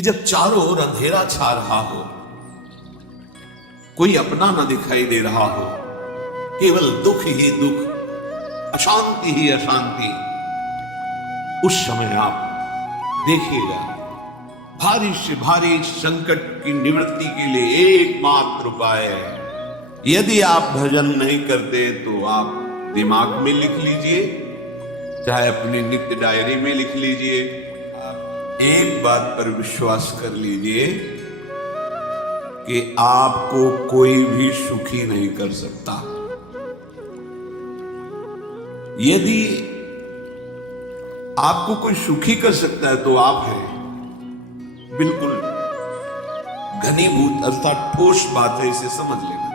कि जब चारों ओर अंधेरा छा रहा हो, कोई अपना न दिखाई दे रहा हो, केवल दुख ही दुख, अशांति ही अशांति, उस समय आप देखिएगा भारी से भारी संकट की निवृत्ति के लिए एकमात्र उपाय है। यदि आप भजन नहीं करते तो आप दिमाग में लिख लीजिए, चाहे अपनी नित्य डायरी में लिख लीजिए। आप एक बात पर विश्वास कर लीजिए कि आपको कोई भी सुखी नहीं कर सकता। यदि आपको कोई सुखी कर सकता है तो आप हैं। बिल्कुल घनीभूत अर्थात ठोस बात है, इसे समझ लेना।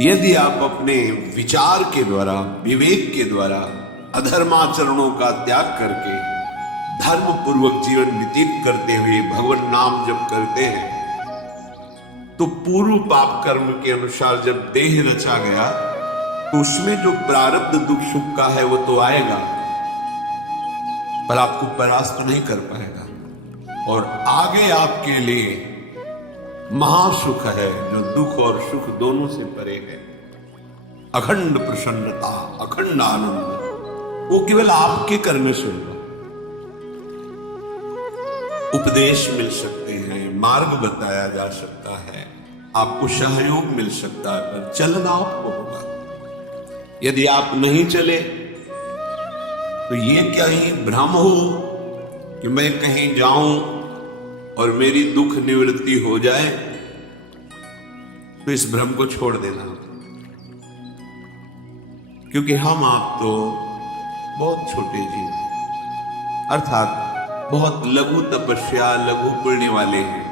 यदि आप अपने विचार के द्वारा, विवेक के द्वारा अधर्माचरणों का त्याग करके धर्म पूर्वक जीवन व्यतीत करते हुए भगवान नाम जप करते हैं, तो पूर्व पाप कर्म के अनुसार जब देह रचा गया तो उसमें जो प्रारब्ध दुख सुख का है वो तो आएगा, पर आपको परास्त नहीं कर पाएगा। और आगे आपके लिए महासुख है जो दुख और सुख दोनों से परे है। अखंड प्रसन्नता, अखंड आनंद, वो केवल आपके करने से होगा। उपदेश मिल सकते हैं, मार्ग बताया जा सकता है, आपको सहयोग मिल सकता है, पर चलना आपको होगा। यदि आप नहीं चले तो ये क्या ही भ्रम हो कि मैं कहीं जाऊं और मेरी दुख निवृत्ति हो जाए, तो इस भ्रम को छोड़ देना। क्योंकि हम आप तो बहुत छोटे जीव हैं, अर्थात बहुत लघु तपस्या, लघु पुण्य वाले हैं।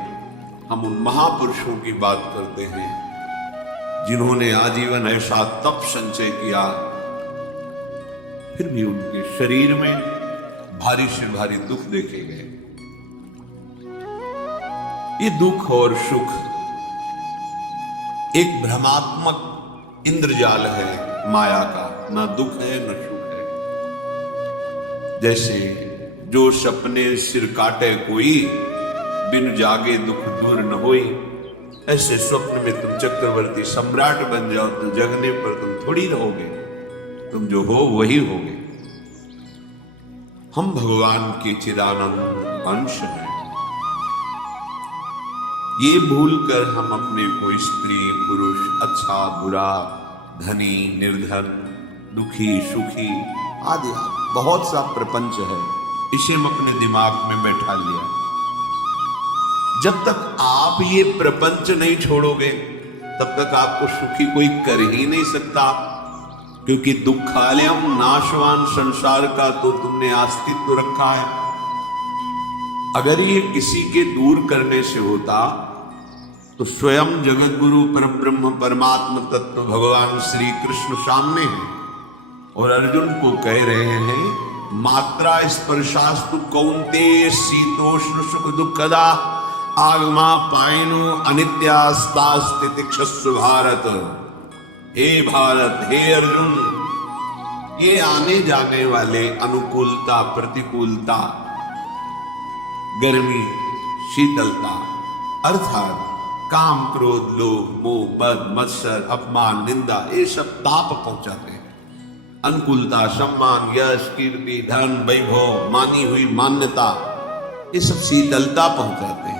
हम उन महापुरुषों की बात करते हैं जिन्होंने आजीवन ऐसा तप संचय किया, फिर भी उनके शरीर में भारी से भारी दुख देखे गए। ये दुख और सुख एक भ्रमात्मक इंद्रजाल है माया का, ना दुख है न सुख है। जैसे जो सपने सिर काटे कोई, बिन जागे दुख दूर न होई, ऐसे स्वप्न में तुम चक्रवर्ती सम्राट बन जाओ तो जगने पर तुम थोड़ी रहोगे, तुम जो हो वही होगे। हम भगवान के चिदानंद अंश हैं। ये भूलकर हम अपने को स्त्री पुरुष, अच्छा बुरा, धनी निर्धन, दुखी सुखी आदि बहुत सा प्रपंच है, इसे हम अपने दिमाग में बैठा लिया। जब तक आप ये प्रपंच नहीं छोड़ोगे तब तक आपको सुखी कोई कर ही नहीं सकता, क्योंकि दुखालयम नाशवान संसार का तो तुमने अस्तित्व रखा है। अगर ये किसी के दूर करने से होता तो स्वयं जगत गुरु परब्रह्म परमात्मा तत्व भगवान श्री कृष्ण सामने हैं और अर्जुन को कह रहे हैं, मात्रा स्पर्शास्तु कौन्तेय शीतोष्ण सुख दुखदा आगमा पायनु अनित्यास्तास्तितिक्षस्व भारत। हे भारत, हे अर्जुन, ये आने जाने वाले अनुकूलता प्रतिकूलता, गर्मी शीतलता, अर्थात काम क्रोध लोभ मोह मद मत्सर अपमान निंदा, ये सब ताप पहुंचाते हैं। अनुकूलता सम्मान यश कीर्ति धन वैभव मानी हुई मान्यता, ये सब शीतलता पहुंचाते हैं।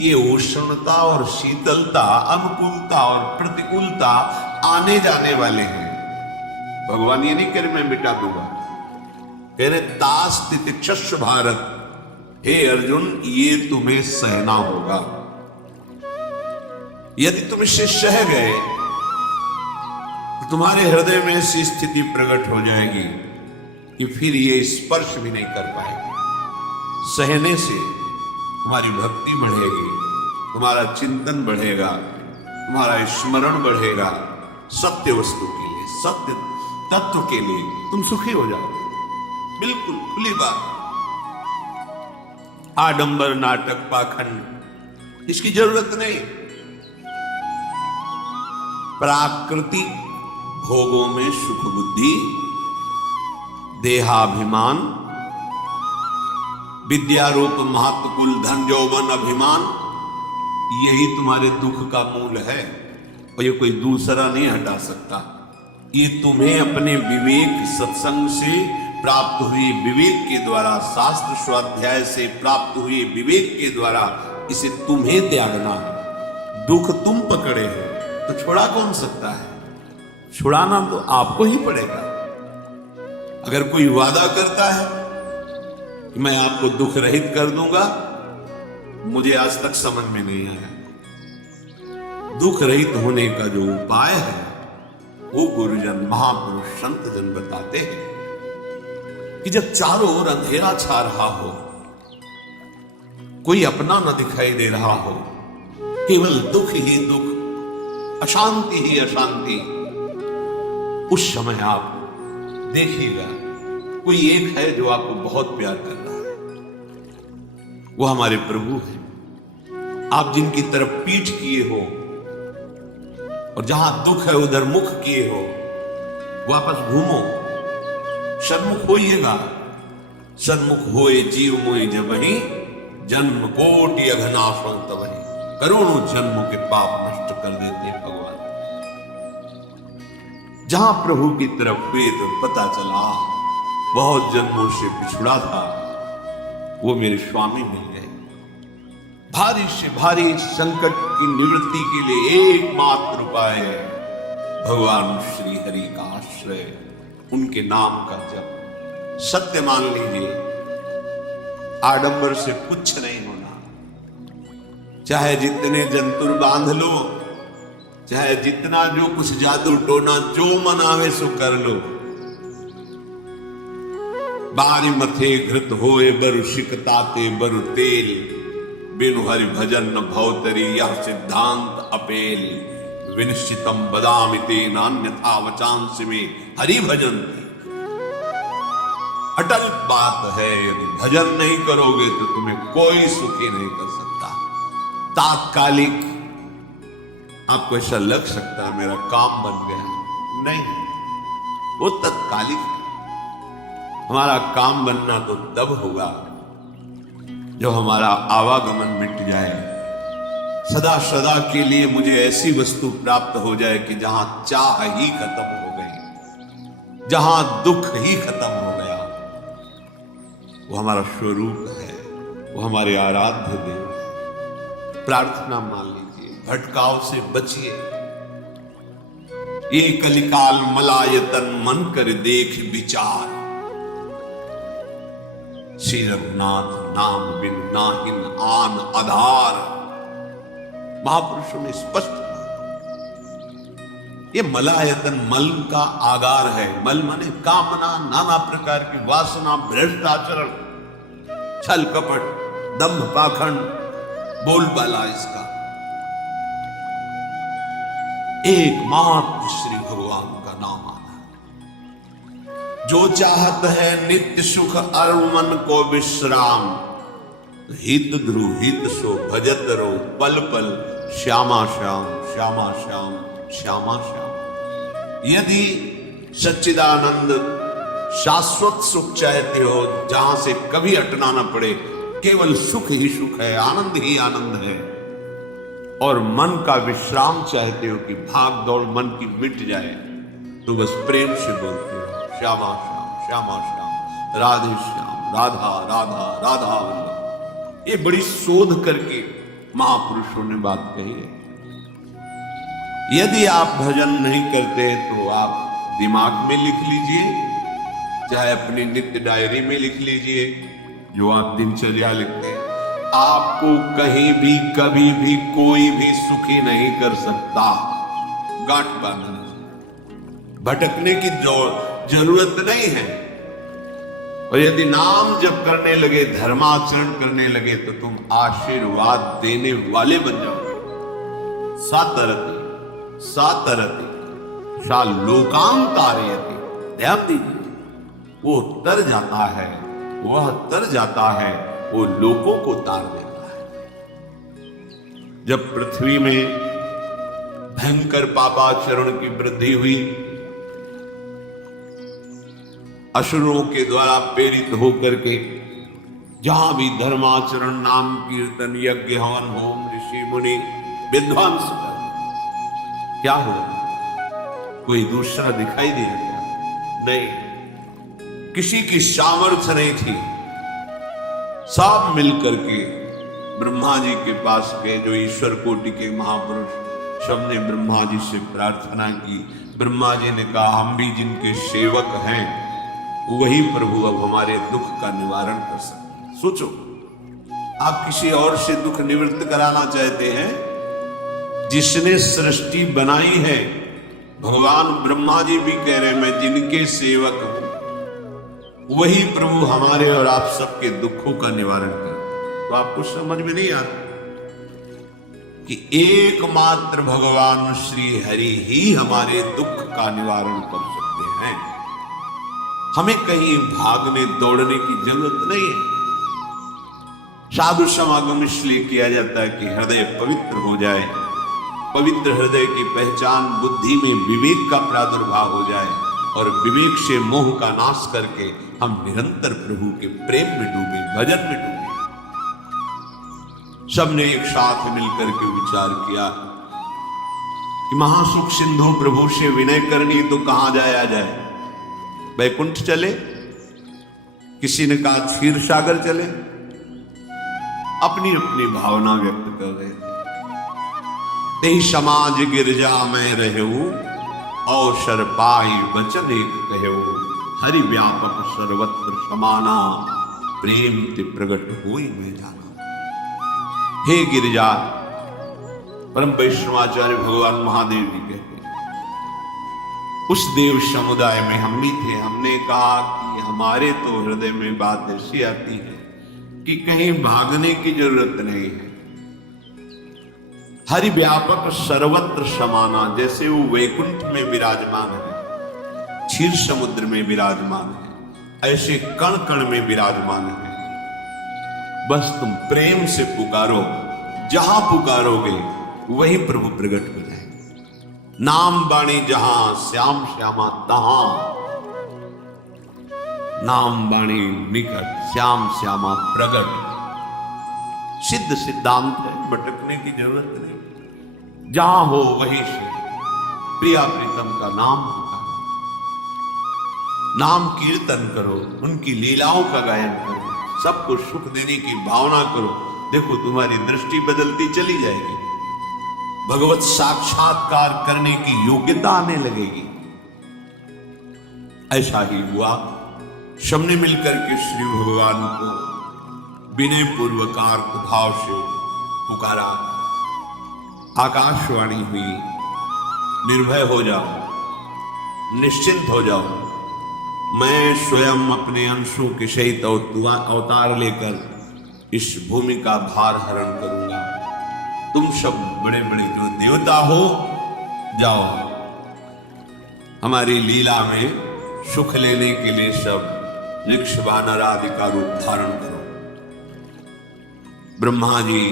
ये उष्णता और शीतलता, अनुकूलता और प्रतिकूलता आने जाने वाले हैं। भगवान ये नहीं कह रहे मैं मिटा दूंगा, कह रहे तास तितिक्षस्व भारत, हे अर्जुन ये तुम्हें सहना होगा। यदि तुम इससे सह गए तो तुम्हारे हृदय में ऐसी स्थिति प्रकट हो जाएगी कि फिर ये स्पर्श भी नहीं कर पाएगी। सहने से तुम्हारी भक्ति बढ़ेगी, तुम्हारा चिंतन बढ़ेगा, तुम्हारा स्मरण बढ़ेगा, सत्य वस्तु के लिए, सत्य तत्व के लिए तुम सुखी हो जाओगे। बिल्कुल खुली बात। आडंबर नाटक पाखंड इसकी जरूरत नहीं। प्राकृतिक भोगों में सुख बुद्धि, देहाभिमान, विद्या रूप महत्वकुल धन यौवन अभिमान, यही तुम्हारे दुख का मूल है और ये कोई दूसरा नहीं हटा सकता। ये तुम्हें अपने विवेक सत्संग से प्राप्त हुए विवेक के द्वारा, शास्त्र स्वाध्याय से प्राप्त हुए विवेक के द्वारा इसे तुम्हें त्यागना है। दुख तुम पकड़े हो तो छुड़ा कौन सकता है? छुड़ाना तो आपको ही पड़ेगा। अगर कोई वादा करता है कि मैं आपको दुख रहित कर दूंगा, मुझे आज तक समझ में नहीं आया। दुख रहित होने का जो उपाय है वो गुरुजन, महापुरुष, संत जन बताते हैं कि जब चारों ओर अंधेरा छा रहा हो, कोई अपना न दिखाई दे रहा हो, केवल दुख ही दुख, अशांति ही अशांति, उस समय आप देखिएगा कोई एक है जो आपको बहुत प्यार कर रहा है। वो हमारे प्रभु हैं। आप जिनकी तरफ पीठ किए हो और जहां दुख है उधर मुख किए हो, वापस घूमो, सन्मुख होइएगा। सन्मुख होए जीव मोए जबहि, जन्म कोटि अघनाशं तबहि। करोड़ों जन्मों के पाप नष्ट कर देते हैं भगवान। जहां प्रभु की तरफ हुए तो पता चला बहुत जन्मों से पिछड़ा था, वो मेरे स्वामी मिल गए। भारी से भारी संकट की निवृत्ति के लिए एकमात्र उपाय है भगवान श्री हरि का आश्रय, उनके नाम का जप। सत्य मान लीजिए, आडंबर से कुछ नहीं होना। चाहे जितने जंतुर बांध लो, चाहे जितना जो कुछ जादू टोना जो मनावे सो कर लो, बारी मथे घृत होए बरु शिकताते बरु तेल, बिनु हरि भजन न भवतरी यह सिद्धांत अपेल। विनिश्चितम बदामिते नान्यथा वचांस में हरि भजन। अटल बात है, यदि भजन नहीं करोगे तो तुम्हें कोई सुखी नहीं कर सकता। तात्कालिक आपको ऐसा लग सकता है मेरा काम बन गया, नहीं, वो तत्कालिक। हमारा काम बनना तो तब होगा जब हमारा आवागमन मिट जाए, सदा सदा के लिए मुझे ऐसी वस्तु प्राप्त हो जाए कि जहां चाह ही खत्म हो गई, जहां दुख ही खत्म हो गया। वो हमारा स्वरूप है, वो हमारे आराध्य देव है। प्रार्थना मान लीजिए, भटकाव से बचिए। ये कलिकाल मलायतन मन कर देख विचार, श्री रघुनाथ नाम बिन नाहिन आन आधार। महापुरुषों ने स्पष्ट कहा, ये मलायतन मल का आगार है। मल माने कामना, नाना प्रकार की वासना, भ्रष्ट आचरण, छल कपट, दम्भ पाखंड, बोलबाला इसका। एकमात्र श्री भगवान का नाम आना। जो चाहत है नित्य सुख और मन को विश्राम, हित ध्रुव हित सो भजत रो पल पल, श्यामा श्याम श्यामा श्याम श्यामा श्याम। यदि सच्चिदानंद शाश्वत सुख चाहते हो, जहां से कभी हटना ना पड़े, केवल सुख ही सुख है, आनंद ही आनंद है, और मन का विश्राम चाहते हो कि भाग दौड़ मन की मिट जाए, तो बस प्रेम से बोलते हो श्यामा श्याम श्यामा श्याम, राधे श्याम, राधा राधा राधा वल्लभ। ये बड़ी शोध करके महापुरुषों ने बात कही है। यदि आप भजन नहीं करते तो आप दिमाग में लिख लीजिए, चाहे अपनी नित्य डायरी में लिख लीजिए, जो आप दिनचर्या लिखते हैं। आपको कहीं भी कभी भी कोई भी सुखी नहीं कर सकता। गांठ बांधना, भटकने की जरूरत नहीं है। और यदि नाम जप करने लगे, धर्माचरण करने लगे, तो तुम आशीर्वाद देने वाले बन जाओगे। सातरति सातरति सा लोकांतारयति। ध्यान दीजिए, वो तर जाता है, वह तर जाता है, वो लोगों को तार देता है। जब पृथ्वी में भयंकर पापाचरण की वृद्धि हुई, असुरों के द्वारा प्रेरित होकर के जहां भी धर्माचरण, नाम कीर्तन, यज्ञ, हवन, होम, ऋषि मुनि विद्वांस कर, क्या हुआ? कोई दूसरा दिखाई दिया क्या? नहीं, किसी की सामर्थ्य नहीं थी। सब मिलकर के ब्रह्मा जी के पास गए, जो ईश्वर कोटि के महापुरुष, सबने ब्रह्मा जी से प्रार्थना की। ब्रह्मा जी ने कहा, हम भी जिनके सेवक हैं, वही प्रभु अब हमारे दुख का निवारण कर सकते हैं। सोचो, आप किसी और से दुख निवृत्त कराना चाहते हैं? जिसने सृष्टि बनाई है, भगवान ब्रह्मा जी भी कह रहे, मैं जिनके सेवक हूं, वही प्रभु हमारे और आप सबके दुखों का निवारण कर। तो आपको समझ में नहीं आता कि एकमात्र भगवान श्री हरि ही हमारे दुख का निवारण कर सकते हैं। हमें कहीं भागने दौड़ने की जरूरत नहीं है। साधु समागम इसलिए किया जाता है कि हृदय पवित्र हो जाए। पवित्र हृदय की पहचान बुद्धि में विवेक का प्रादुर्भाव हो जाए, और विवेक से मोह का नाश करके हम निरंतर प्रभु के प्रेम में डूबे, भजन में डूबे। सबने एक साथ मिलकर के विचार किया कि महासुख सिंधु प्रभु से विनय करनी तो कहां जाया जाए? वैकुंठ चले, किसी ने कहा क्षीर सागर चले। अपनी अपनी भावना व्यक्त कर रहे थे। तेहि समाज गिरजा में रहू, अवसर पाई वचन एक कहू, हरि व्यापक सर्वत्र समाना, प्रेम ते प्रगट हुई में जाना। हे गिरिजा, परम वैष्णवाचार्य भगवान महादेव जी कहते हैं, उस देव समुदाय में हम भी थे। हमने कहा कि हमारे तो हृदय में बात ऐसी आती है कि कहीं भागने की जरूरत नहीं है। हरि व्यापक सर्वत्र समाना, जैसे वो वैकुंठ में विराजमान है, क्षीर समुद्र में विराजमान है, ऐसे कण कण में विराजमान है। बस तुम प्रेम से पुकारो, जहां पुकारोगे वही प्रभु प्रकट हो जाएंगे। नाम बाणी जहां, श्याम श्यामा तहां। नाम बाणी निकट, श्याम श्यामा प्रगट। सिद्ध सिद्धांत है, भटकने की जरूरत नहीं। जहां हो वहीं से प्रिया प्रीतम का नाम पुकारो, नाम कीर्तन करो, उनकी लीलाओं का गायन करो, सबको सुख देने की भावना करो। देखो, तुम्हारी दृष्टि बदलती चली जाएगी, भगवत साक्षात्कार करने की योग्यता आने लगेगी। ऐसा ही हुआ। सबने मिलकर के श्री भगवान को विनय पूर्वक भाव से पुकारा। आकाशवाणी हुई, निर्भय हो जाओ, निश्चिंत हो जाओ, मैं स्वयं अपने अंशों के सहित अवतार लेकर इस भूमि का भार हरण करूंगा। तुम सब बड़े बड़े जो देवता हो, जाओ हमारी लीला में सुख लेने के लिए सब यक्ष वानर आदि का रूप धारण करो। ब्रह्मा जी,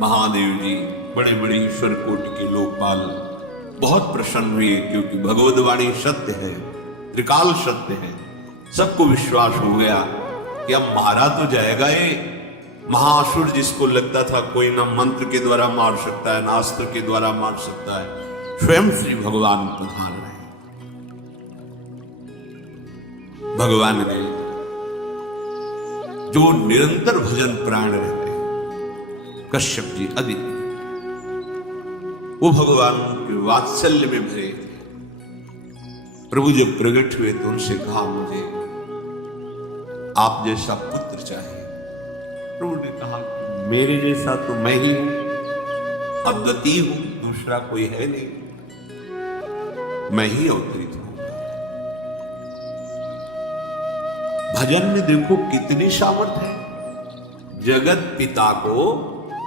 महादेव जी, बड़े बड़े ईश्वर कोटि के लोकपाल बहुत प्रसन्न हुए, क्योंकि भगवद्वाणी सत्य है, त्रिकाल सत्य है। सबको विश्वास हो गया कि अब मारा तो जाएगा ये महासुर, जिसको लगता था कोई न मंत्र के द्वारा मार सकता है, न अस्त्र के द्वारा मार सकता है। स्वयं श्री भगवान पधार रहे। भगवान ने जो निरंतर भजन प्राण रहते हैं, कश्यप जी, अदिति, वो भगवान के वात्सल्य में भरे थे। प्रभु जब प्रकट हुए तो उनसे कहा, मुझे आप जैसा पुत्र चाहिए। प्रभु ने कहा, मेरे जैसा तो मैं ही हूं, अद्वितीय हूं, दूसरा कोई है नहीं, मैं ही अवतरित हूं। भजन में देखो कितनी सामर्थ्य है। जगत पिता को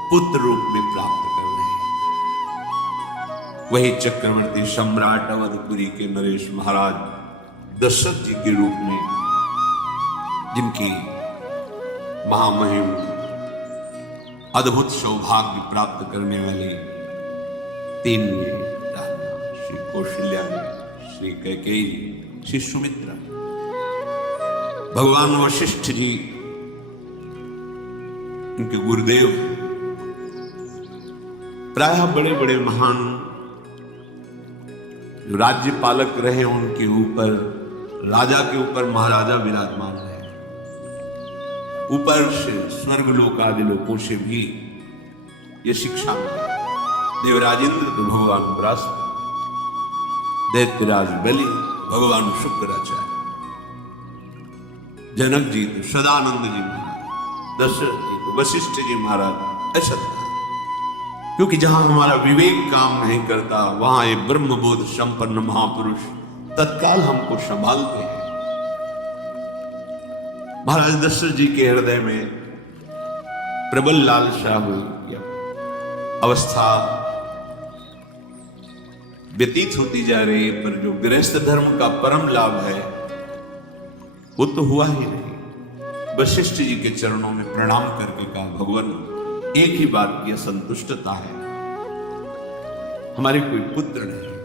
पुत्र रूप में प्राप्त कर रहे हैं। वही चक्रवर्ती सम्राट अवधपुरी के नरेश महाराज दशरथ जी के रूप में, जिनकी महामहिम अद्भुत सौभाग्य प्राप्त करने वाले तीन राजा, श्री कौशल्या, श्री कैकेयी, श्री सुमित्रा, भगवान वशिष्ठ जी उनके गुरुदेव प्रायः बड़े बड़े महान जो राज्य पालक रहे उनके ऊपर, राजा के ऊपर महाराजा विराजमान है। ऊपर से स्वर्गलोक आदि लोकों से भी ये शिक्षा मिली। देवराजेंद्र तो भगवान बृहस्पति, दैत्यराज बलि भगवान शुक्राचार्य, जनक जी तो सदानंद जी महाराज, दशरथ जी तो वशिष्ठ जी महाराज। ऐसा था क्योंकि जहां हमारा विवेक काम नहीं करता वहां ये ब्रह्मबोध संपन्न महापुरुष तत्काल हमको संभालते हैं। महाराज दशरथ जी के हृदय में प्रबल लालसा हुई, अवस्था व्यतीत होती जा रही है, पर जो गृहस्थ धर्म का परम लाभ है वो तो हुआ ही नहीं। वशिष्ठ जी के चरणों में प्रणाम करके कहा, भगवान एक ही बात की असंतुष्टता है, हमारे कोई पुत्र नहीं।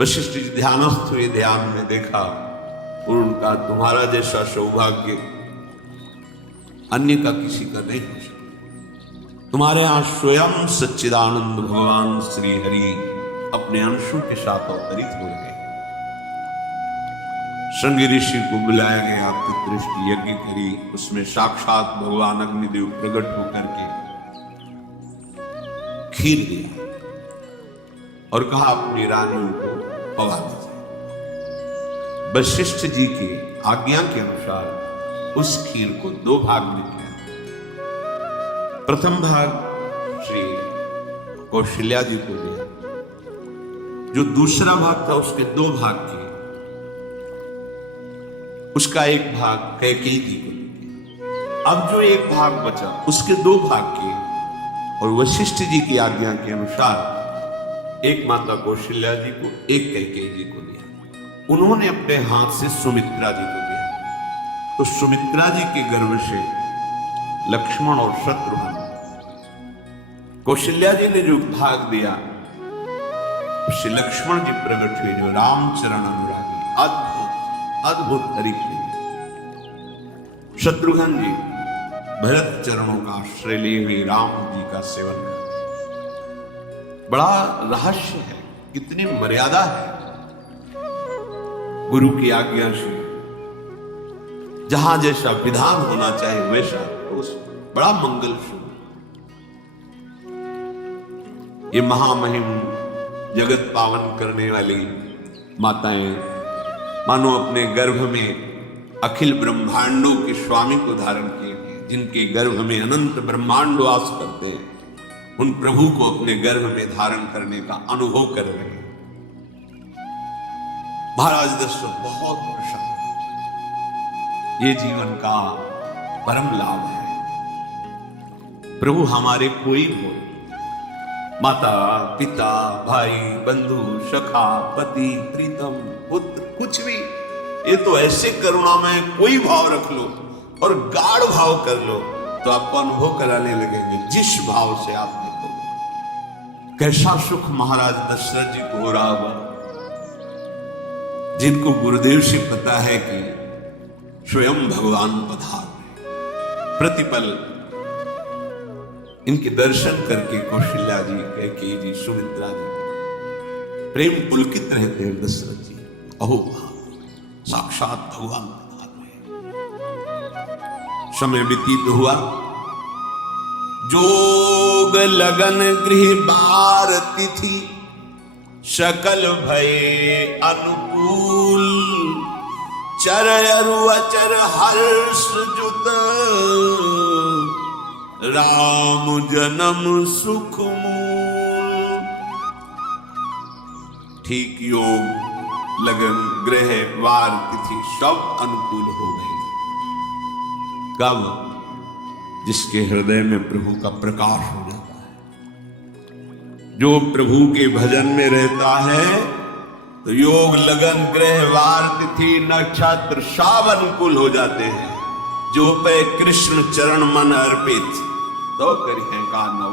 वशिष्ठ जी ध्यानस्थ हुए, ध्यान में देखा और उनका तुम्हारा जैसा सौभाग्य अन्य का किसी का नहीं हो सकता। तुम्हारे यहां स्वयं सच्चिदानंद भगवान श्री हरि अपने अंशों के साथ अवतरित हो गए। श्रृंगी ऋषि को बुलाया गया, पितृष्टि यज्ञ करी, उसमें साक्षात भगवान अग्निदेव प्रकट होकर के खीर दिया और कहा अपनी रानी को पवा दीजिए। वशिष्ठ जी के आज्ञा के अनुसार उस खीर को दो भाग में किया। प्रथम भाग श्री कौशल्या जी को दिया, जो दूसरा भाग था उसके दो भाग किए, उसका एक भाग कैकेयी जी को दिया। अब जो एक भाग बचा उसके दो भाग किए और वशिष्ठ जी की आज्ञा के अनुसार एक माता कौशल्या जी को, एक कैकेयी जी को दिया। उन्होंने अपने हाथ से सुमित्रा जी को दिया, तो सुमित्रा जी के गर्भ से लक्ष्मण और शत्रुघ्न, कौशल्या जी ने जो भाग दिया उससे लक्ष्मण जी प्रकट हुए, जो रामचरण अनुरागी, अद्भुत अद्भुत तरीके। शत्रुघ्न जी भरत चरणों का आश्रय लिए हुए राम जी का सेवन करते। बड़ा रहस्य है, कितनी मर्यादा है। गुरु की आज्ञा से जहां जैसा विधान होना चाहिए वैसा, उस बड़ा मंगल शुभ। ये महामहिम जगत पावन करने वाली माताएं मानो अपने गर्भ में अखिल ब्रह्मांडों के स्वामी को धारण किए, जिनके गर्भ में अनंत ब्रह्मांड वास करते हैं, उन प्रभु को अपने गर्भ में धारण करने का अनुभव कर रहे हैं। महाराज दशरथ बहुत प्रसन्न, ये जीवन का परम लाभ है। प्रभु हमारे कोई हो, माता पिता भाई बंधु सखा पति प्रीतम पुत्र, कुछ भी, ये तो ऐसे करुणा में कोई भाव रख लो और गाढ़ भाव कर लो तो आपको अनुभव कराने लगेंगे। जिस भाव से आप देखो कैसा सुख महाराज दशरथ जी को हो रहा हुआ, जिनको गुरुदेव से पता है कि स्वयं भगवान पधार, प्रतिपल इनके दर्शन करके कौशल्या जी, कैकेयी जी, सुमित्रा जी प्रेम पुलकित रहते हैं। दशरथ जी अहो साक्षात भगवान पधार हुए। समय व्यतीत हुआ, जोग लगन गृह बार तिथि, सकल भय अनुकूल, चर अरु अचर हर्ष जुत, राम जन्म सुख मूल। ठीक योग लगन ग्रह वार तिथि सब अनुकूल हो गए। कब? जिसके हृदय में प्रभु का प्रकाश हो जाता है, जो प्रभु के भजन में रहता है, तो योग लगन ग्रह वार तिथि नक्षत्र सब अनुकूल हो जाते हैं। जो पे कृष्ण चरण मन अर्पित, तो करी है का नव।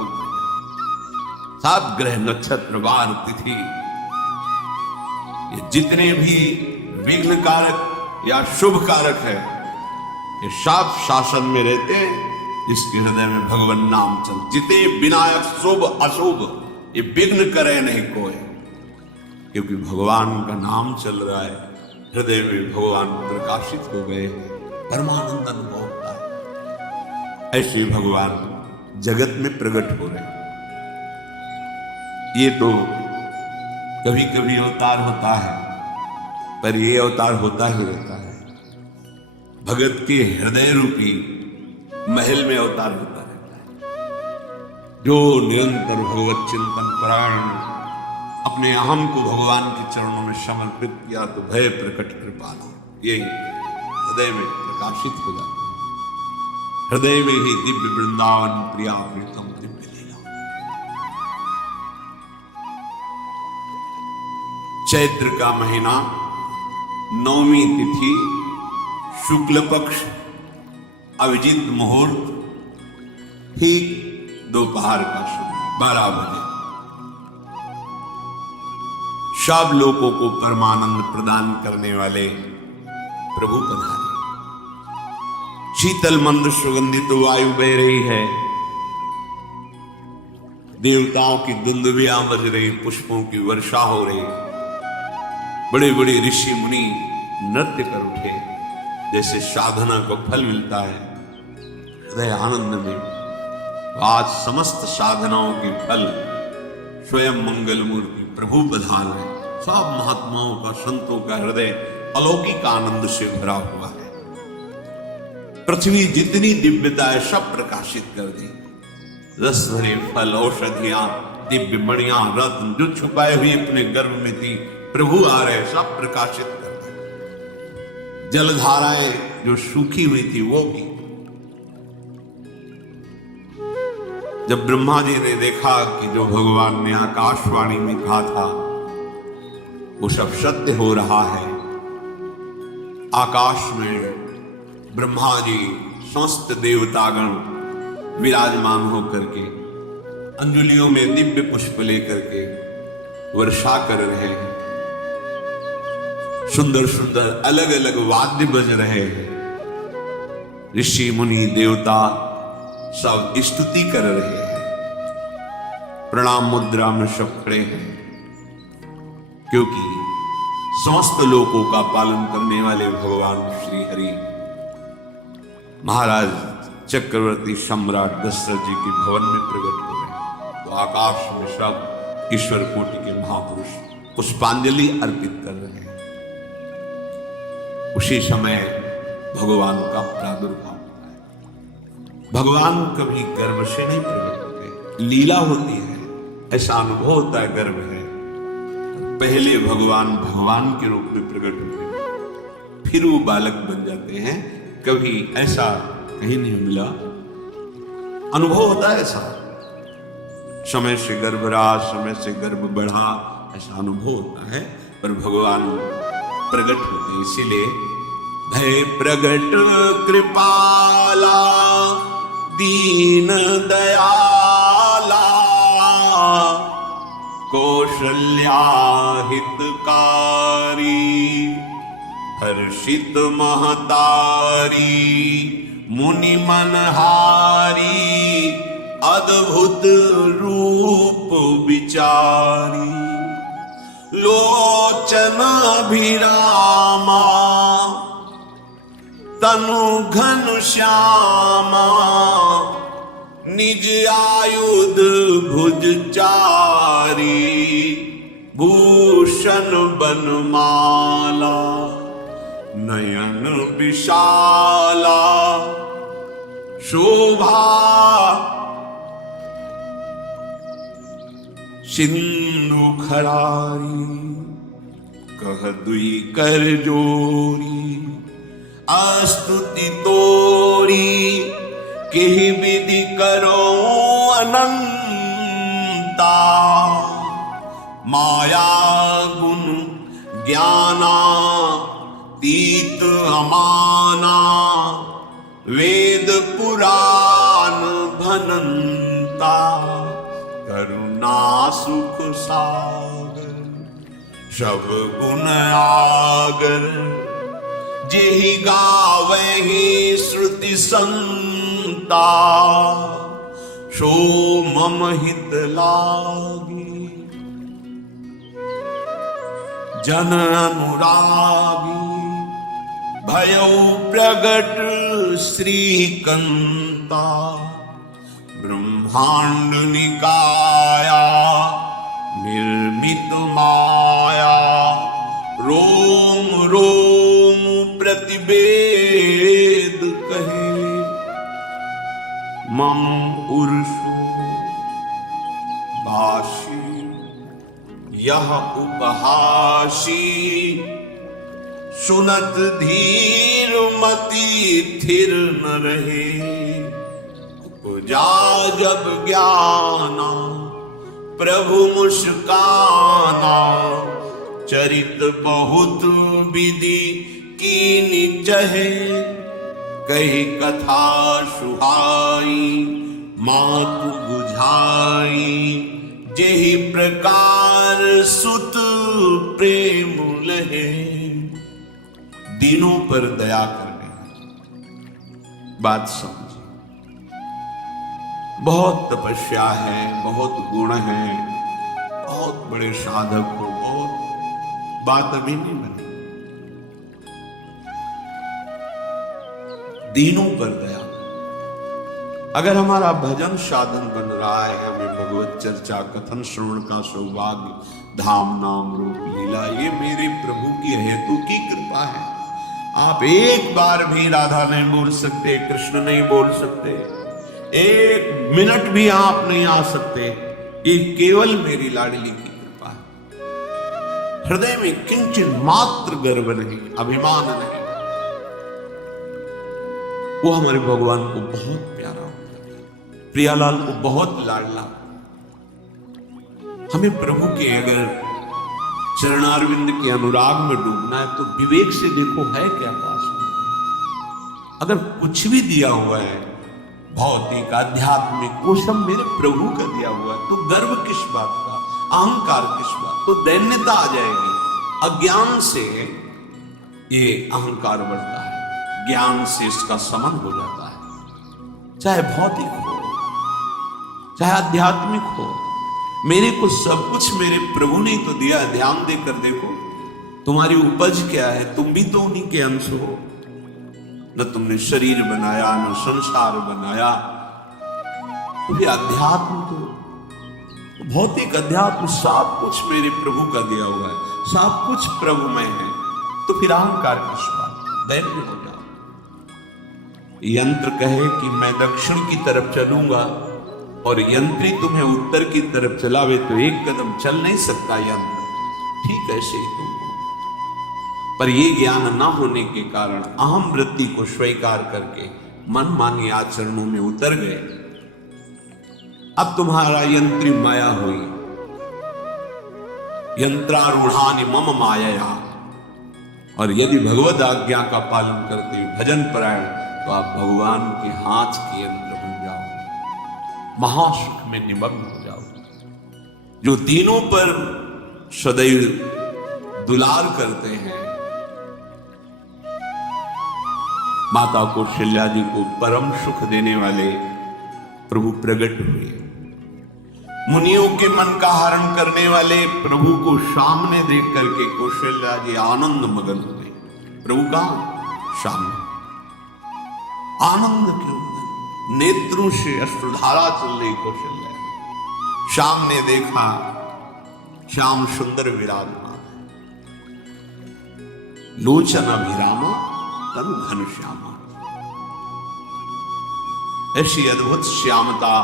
सब ग्रह नक्षत्र वार तिथि, ये जितने भी विघ्न कारक या शुभ कारक है, ये सब शासन में रहते हैं, इसके हृदय में भगवान नाम चल। जिते विनायक शुभ अशुभ ये विघ्न करे नहीं कोई, क्योंकि भगवान का नाम चल रहा है, हृदय में भगवान प्रकाशित हो गए, परमानंद अनुभव होता है। ऐसे भगवान जगत में प्रकट हो रहे हैं। ये तो कभी कभी अवतार होता है, पर ये अवतार होता ही रहता है। भगत के हृदय रूपी महल में अवतार होता रहता है। जो निरंतर भगवत चिंतन परायण अपने अहम को भगवान के चरणों में समर्पित किया तो भय प्रकट कृपाला ये हृदय में प्रकाशित हो जाता है। हृदय में ही दिव्य वृंदावन प्रिया प्रीतम दिव्य लीला। चैत्र का महीना, नौमी तिथि, शुक्ल पक्ष, अभिजीत मुहूर्त, ठीक दोपहर का समय 12 बजे सब लोगों को परमानंद प्रदान करने वाले प्रभु पधारे। शीतल मंद सुगंधित वायु बह रही है, देवताओं की दुंदुभियां बज रही, पुष्पों की वर्षा हो रही, बड़े बड़े ऋषि मुनि नृत्य कर उठे, जैसे साधना को फल मिलता है हृदय आनंद में। आज समस्त साधनाओं के फल स्वयं मंगल मूर्ति प्रभु प्रधान है। सब महात्माओं का, संतों का हृदय अलौकिक आनंद से भरा हुआ है। पृथ्वी जितनी दिव्यता है सब प्रकाशित कर दी। रस भरे फल, औषधियां, दिव्य मणियां, रत्न जो छुपाए हुए अपने गर्भ में थी, प्रभु आ रहे सब प्रकाशित कर दी। जलधाराएं जो सूखी हुई थी वो भी। जब ब्रह्मा जी ने देखा कि जो भगवान ने आकाशवाणी में कहा था वो सब सत्य हो रहा है, आकाश में ब्रह्मा जी समस्त देवतागण विराजमान होकर के अंजलियों में दिव्य पुष्प लेकर के वर्षा कर रहे हैं। सुंदर सुंदर अलग अलग वाद्य बज रहे हैं। ऋषि मुनि देवता सब स्तुति कर रहे हैं। प्रणाम मुद्रा में सब खड़े हैं, क्योंकि समस्त लोकों का पालन करने वाले भगवान श्री हरि महाराज चक्रवर्ती सम्राट दशरथ जी के भवन में प्रकट हो गए। तो आकाश में सब ईश्वर कोटि के महापुरुष पुष्पांजलि अर्पित कर रहे हैं। उसी समय भगवान का प्रादुर्भाव होता है। भगवान कभी गर्भ से नहीं प्रकट होते, लीला होती है, ऐसा अनुभव होता है गर्भ है। पहले भगवान भगवान के रूप में प्रकट होते हैं, फिर वो बालक बन जाते हैं। कभी ऐसा कहीं नहीं मिला, अनुभव होता है ऐसा। समय से गर्भ रहा, समय से गर्भ बढ़ा, ऐसा अनुभव होता है। पर भगवान प्रकट होते हैं, इसीलिए भय प्रगट कृपाला दीन दयाला कौशल्या हितकारी हर्षित महतारी मुनि मनहारी अद्भुत रूप विचारी लोचन अभिरामा तनु घन श्यामा निज आयुध भुज चारी भूषण बनमाला नयन विशाला शोभा सिंधु खरारी कह दुई कर जोरी अस्तुति तोरी केहि विधि करो अनंता माया गुण ज्ञाना तीत अमाना वेद पुराण भनंता करुणा सुख सागर सब गुण आगर जेहि गावहि श्रुति संता, सो मम हित लागी। जन अनुरागी भयउ प्रगट श्रीकंता, ब्रह्मांड निकाया निर्मित माया, रोम रोम प्रतिवेद कहे, मम उर्षु भाषी यह उपहासी, सुनत धीर मति थिर न रहे, उपजा जब ज्ञाना प्रभु मुस्काना, चरित बहुत विधि कीनि चहे, कही कथा सुहाई मातु बुझाई, जेहि प्रकार सुत प्रेम लहे। दीनों पर दया करने, बात समझे। बहुत तपस्या है, बहुत गुण है, बहुत बड़े साधक हो, बहुत बात अभी नहीं बनी। दीनों पर दया। अगर हमारा भजन साधन बन रहा है, हमें भगवत चर्चा कथन श्रवण का सौभाग्य, धाम नाम रूप लीला, ये मेरे प्रभु की हेतु की कृपा है। आप एक बार भी राधा नहीं बोल सकते, कृष्ण नहीं बोल सकते, एक मिनट भी आप नहीं आ सकते, ये केवल मेरी लाडली की कृपा है। हृदय में किंचित मात्र गर्व नहीं, अभिमान नहीं। वो हमारे भगवान को बहुत प्यारा, प्रियालाल को बहुत लाडला। हमें प्रभु के अगर चरणारविंद के अनुराग में डूबना है तो विवेक से देखो है क्या पास में। अगर कुछ भी दिया हुआ है भौतिक आध्यात्मिक, वो सब मेरे प्रभु का दिया हुआ है, तो गर्व किस बात का, अहंकार किस बात, तो दैन्यता आ जाएगी। अज्ञान से ये अहंकार बढ़ता है, ज्ञान से इसका समन हो जाता है। चाहे भौतिक हो चाहे आध्यात्मिक हो, मेरे को सब कुछ मेरे प्रभु ने तो दिया। ध्यान देकर देखो तुम्हारी उपज क्या है, तुम भी तो उन्हीं के अंश हो। न तुमने शरीर बनाया, न संसार बनाया, तो भी अध्यात्म तो भौतिक अध्यात्म सब कुछ मेरे प्रभु का दिया हुआ है, सब कुछ प्रभु में है, तो फिर अहंकार किस बात, दैन्य हो जाओ। यंत्र कहे कि मैं दक्षिण की तरफ चलूंगा और यंत्री तुम्हें उत्तर की तरफ चलावे तो एक कदम चल नहीं सकता यंत्र, ठीक ऐसे ही तुम। पर ये ज्ञान न होने के कारण अहम वृत्ति को स्वीकार करके मनमानी आचरणों में उतर गए। अब तुम्हारा यंत्री माया हुई, यंत्रारूढ़ानि मम माया। और यदि भगवद आज्ञा का पालन करते हुए भजन परायण, तो आप भगवान के हाथ के यंत्र बन जाओ, महासुख में निमग्न हो जाओ। जो दीनों पर सदैव दुलार करते हैं, माता कौशल्या जी को परम सुख देने वाले प्रभु प्रकट हुए। मुनियों के मन का हरण करने वाले प्रभु को सामने देख करके कौशल्या जी आनंद मगन हो गए। प्रभु का सामने आनंद क्यों, नेत्रों से अश्रुधारा चल रही कौशल्या। सामने देखा श्याम सुंदर विराजमान, लोचन अभिरामा तनु घन श्यामा। ऐसी अद्भुत श्यामता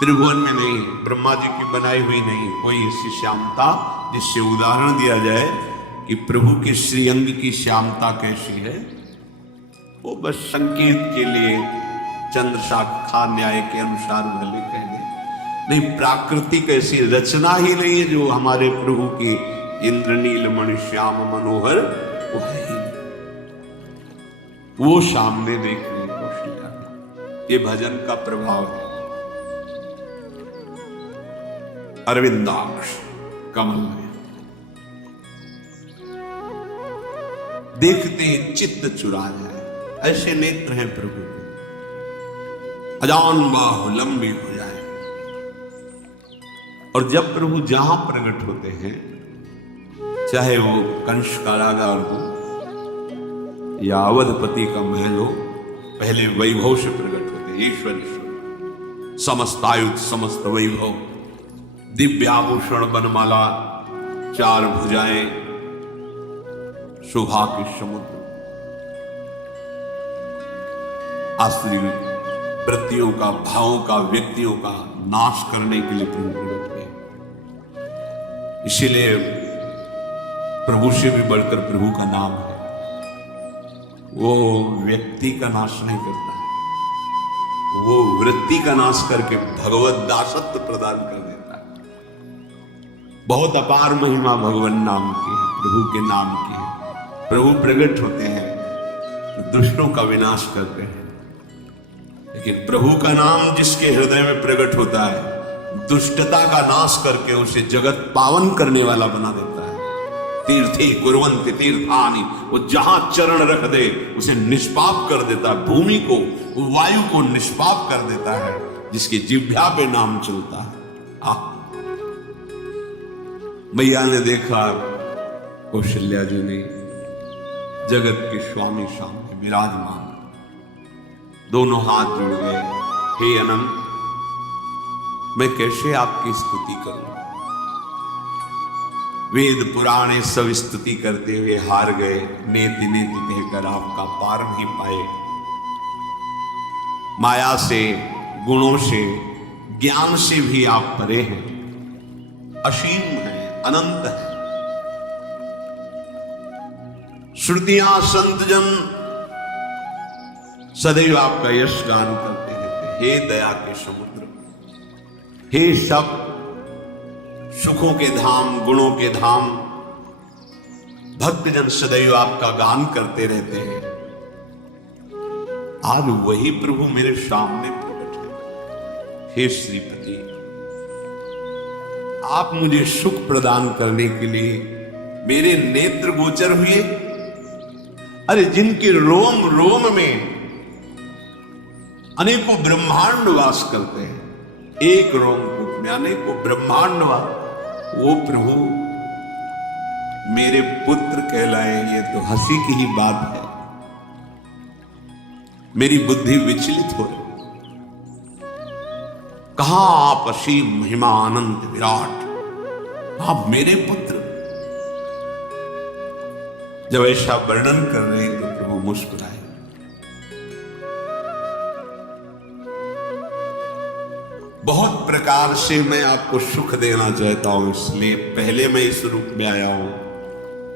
त्रिभुवन में नहीं, ब्रह्मा जी की बनाई हुई नहीं कोई ऐसी श्यामता जिससे उदाहरण दिया जाए कि प्रभु के श्रीअंग की श्यामता कैसी है। वो बस संकेत के लिए चंद्र शाखा न्याय के अनुसार भले कह दे, नहीं प्राकृतिक ऐसी रचना ही नहीं है जो हमारे प्रभु की इंद्रनील मणि श्याम मनोहर वो है ही। वो सामने देख रही कौशल्या, ये भजन का प्रभाव है। अरविंदाक्ष कमल में देखते ही चित्त चुरा जाए, ऐसे नेत्र हैं प्रभु के, अजान बाहु लंबी हो जाए। और जब प्रभु जहां प्रकट होते हैं, चाहे वो कंस कारागार हो या अवधपति का महल हो, पहले वैभव से प्रकट होते, ईश्वर ईश्वर, समस्त आयुध समस्त वैभव, दिव्य आभूषण बनमाला, चार भुजाएं, शोभा के समुद्र, आसुरी वृत्तियों का, भावों का, व्यक्तियों का नाश करने के लिए प्रभु प्रकट हुए। इसीलिए प्रभु से भी बढ़कर प्रभु का नाम है। वो व्यक्ति का नाश नहीं करता है, वो वृत्ति का नाश करके भगवत दासत्व प्रदान कर देता है। बहुत अपार महिमा भगवान नाम की है, प्रभु के नाम की है। प्रभु प्रकट होते हैं तो दुष्टों का विनाश करते हैं, लेकिन प्रभु का नाम जिसके हृदय में प्रकट होता है, दुष्टता का नाश करके उसे जगत पावन करने वाला बना देता है। तीर्थी कुर्वन्ति तीर्थानि, वो जहां चरण रख दे उसे निष्पाप कर देता है। भूमि को, वायु को निष्पाप कर देता है, जिसकी जिह्वा पे नाम चलता है। मैया ने देखा कौशल्या जी ने जगत के स्वामी सामने विराजमान, दोनों हाथ जुड़ गए, हे अनंत, मैं कैसे आपकी स्तुति करूं? वेद पुराणे सब स्तुति करते हुए हार गए, नेति नेति कहकर आपका पार नहीं पाए। माया से, गुणों से, ज्ञान से भी आप परे हैं, असीम हैं, अनंत हैं। श्रुतियां संत जन सदैव आपका यश गान करते रहते। हे दया के समुद्र, हे सब सुखों के धाम, गुणों के धाम, भक्तजन सदैव आपका गान करते रहते हैं। आज वही प्रभु मेरे सामने प्रकट है। हे श्रीपति, आप मुझे सुख प्रदान करने के लिए मेरे नेत्र गोचर हुए। अरे जिनके रोम रोम में अनेकों ब्रह्मांड वास करते हैं, एक रोमकूप में अनेकों ब्रह्मांड वास, वो प्रभु मेरे पुत्र कहलाए, ये तो हंसी की ही बात है। मेरी बुद्धि विचलित हो रही। कहां आप असीम महिमा अनंत विराट, आप मेरे पुत्र। जब ऐसा वर्णन कर रहे हैं तो प्रभु मुस्कुराए। बहुत प्रकार से मैं आपको सुख देना चाहता हूं, इसलिए पहले मैं इस रूप में आया हूं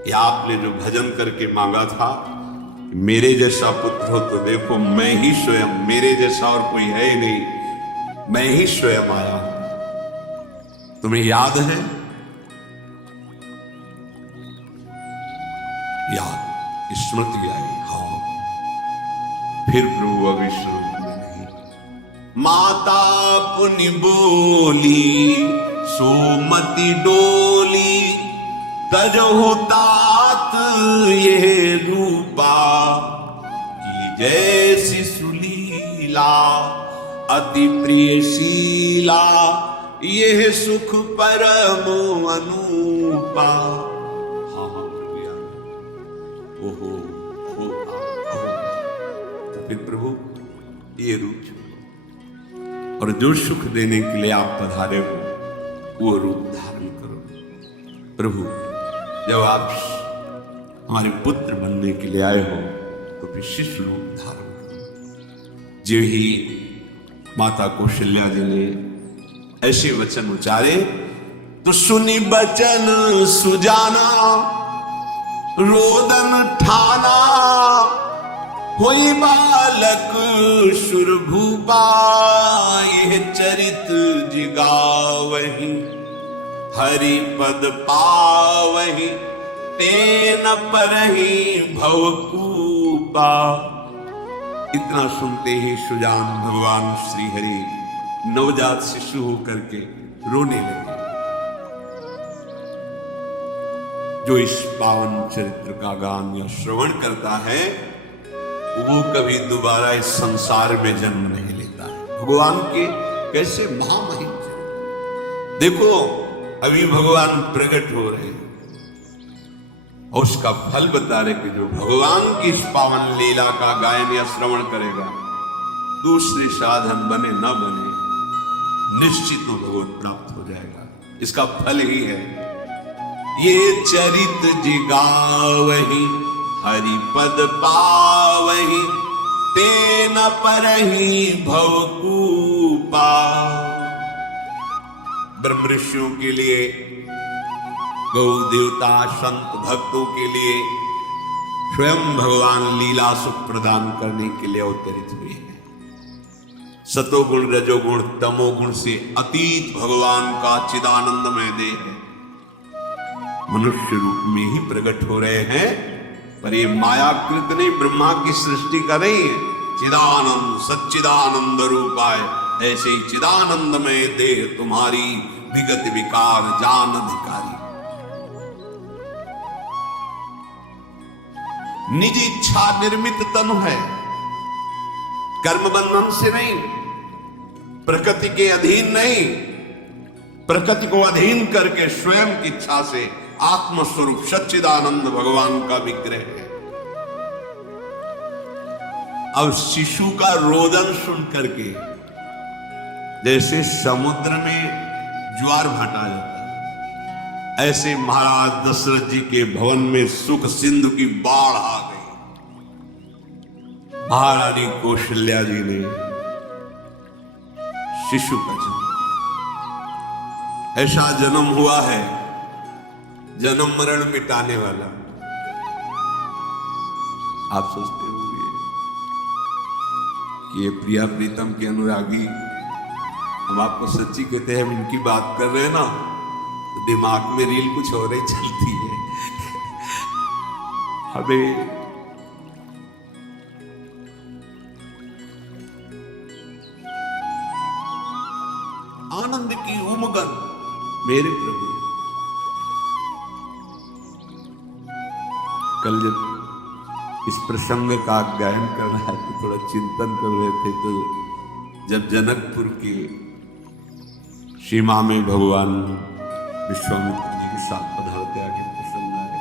कि आपने जो भजन करके मांगा था, मेरे जैसा पुत्र हो तो देखो मैं ही स्वयं, मेरे जैसा और कोई है ही नहीं, मैं ही स्वयं आया हूं। तुम्हें याद है? याद, स्मृति आई। हाँ, फिर प्रभु अभी स्वरूप में नहीं। माता पुनि बोली सोमति डोली, तजहु तात ये रूपा, की जैसी सुलीला अति प्रिय शीला, यह सुख परम अनूपा। ओहो, तो फिर प्रभु ये रूप और जो सुख देने के लिए आप पधारे हो, वो रूप धारण करो। प्रभु, जब आप हमारे पुत्र बनने के लिए आए हो तो विशिष्ट रूप धारण करो। जो ही माता कौशल्या जी ने ऐसे वचन उचारे तो सुनी बचन सुजाना, रोदन ठाना, होई बालक सुरभूपा, यह चरित जिगावहि, हरि पद पावहि, तेन परहि भवकूपा। इतना सुनते ही सुजान भगवान श्री हरि नवजात शिशु होकर के रोने लगे। जो इस पावन चरित्र का गान या श्रवण करता है वो कभी दोबारा इस संसार में जन्म नहीं लेता है। भगवान के कैसे महामहिम चरित्र देखो, अभी भगवान प्रकट हो रहे हैं और उसका फल बता रहे कि जो भगवान की इस पावन लीला का गायन या श्रवण करेगा, दूसरे साधन बने न बने, निश्चित भगवत प्राप्त हो जाएगा। इसका फल ही है ये चरित जिगावहि हरि पद पावहि तेन परहि भवकूपा। ब्रह्म ऋषियों के लिए, गौ देवता संत भक्तों के लिए स्वयं भगवान लीला सुख प्रदान करने के लिए अवतरित हुए हैं। सतोगुण रजोगुण तमोगुण से अतीत भगवान का चिदानंदमय देह है, मनुष्य रूप में ही प्रकट हो रहे हैं, पर ये मायाकृत नहीं, ब्रह्मा की सृष्टि का नहीं है। चिदानंद सच्चिदानंद रूपाय, ऐसे ही चिदानंदमय देह तुम्हारी विगत विकार जान अधिकारी। निज इच्छा निर्मित तनु है, कर्म बंधन से नहीं, प्रकृति के अधीन नहीं, प्रकृति को अधीन करके स्वयं की इच्छा से आत्मस्वरूप सच्चिदानंद भगवान का विग्रह है। अब शिशु का रोदन सुन करके जैसे समुद्र में ज्वार भाटा जाता है, ऐसे महाराज दशरथ जी के भवन में सुख सिंधु की बाढ़ आ गई। महारानी कौशल्या जी ने शिशु का जन्म, ऐसा जन्म हुआ है जन्म मरण मिटाने वाला। आप सोचते होंगे कि ये प्रिया प्रीतम के अनुरागी, हम आपको सच्ची कहते हैं, हम इनकी बात कर रहे हैं ना, तो दिमाग में रील कुछ और ही चलती है। हमें आनंद की उमगन मेरे प्रभु। कल जब इस प्रसंग का गायन कर रहा है तो थोड़ा चिंतन कर रहे थे, तो जब जनकपुर के सीमा में भगवान विश्वामित्र जी के साथ पधारते आगे प्रसंग आया,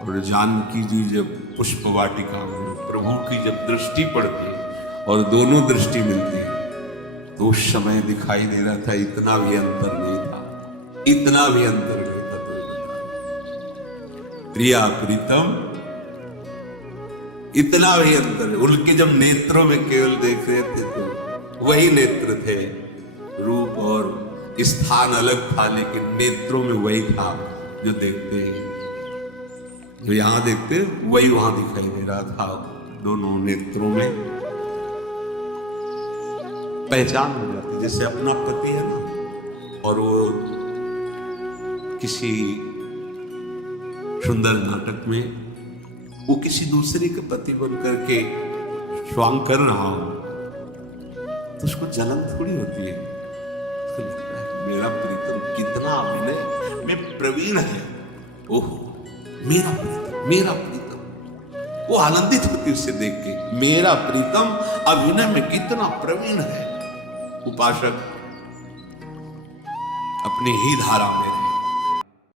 और जानकी जी जब पुष्प वाटिका में प्रभु की जब दृष्टि पड़ती और दोनों दृष्टि मिलती है, तो उस समय दिखाई दे रहा था इतना भी अंतर नहीं था, इतना भी अंतर नहीं था। तो प्रिया प्रीतम, इतना भी अंतर, उनके जब नेत्रों में केवल देख रहे थे तो वही नेत्र थे, रूप और स्थान अलग था, लेकिन नेत्रों में वही था जो देखते हैं, जो यहां देखते वही वहां दिखाई दे रहा था। दोनों नेत्रों में पहचान हो जाती, जैसे अपना पति है ना, और वो किसी सुंदर नाटक में वो किसी दूसरे के पति बन करके स्वांग कर रहा हो, तो उसको जलन थोड़ी होती है, उसको लगता है मेरा प्रीतम कितना अभिनय में प्रवीण है, ओहो मेरा प्रीतम, मेरा प्रीतम। वो आनंदित होती उसे देख के, मेरा प्रीतम अभिनय में कितना प्रवीण है। उपासक अपनी ही धारा में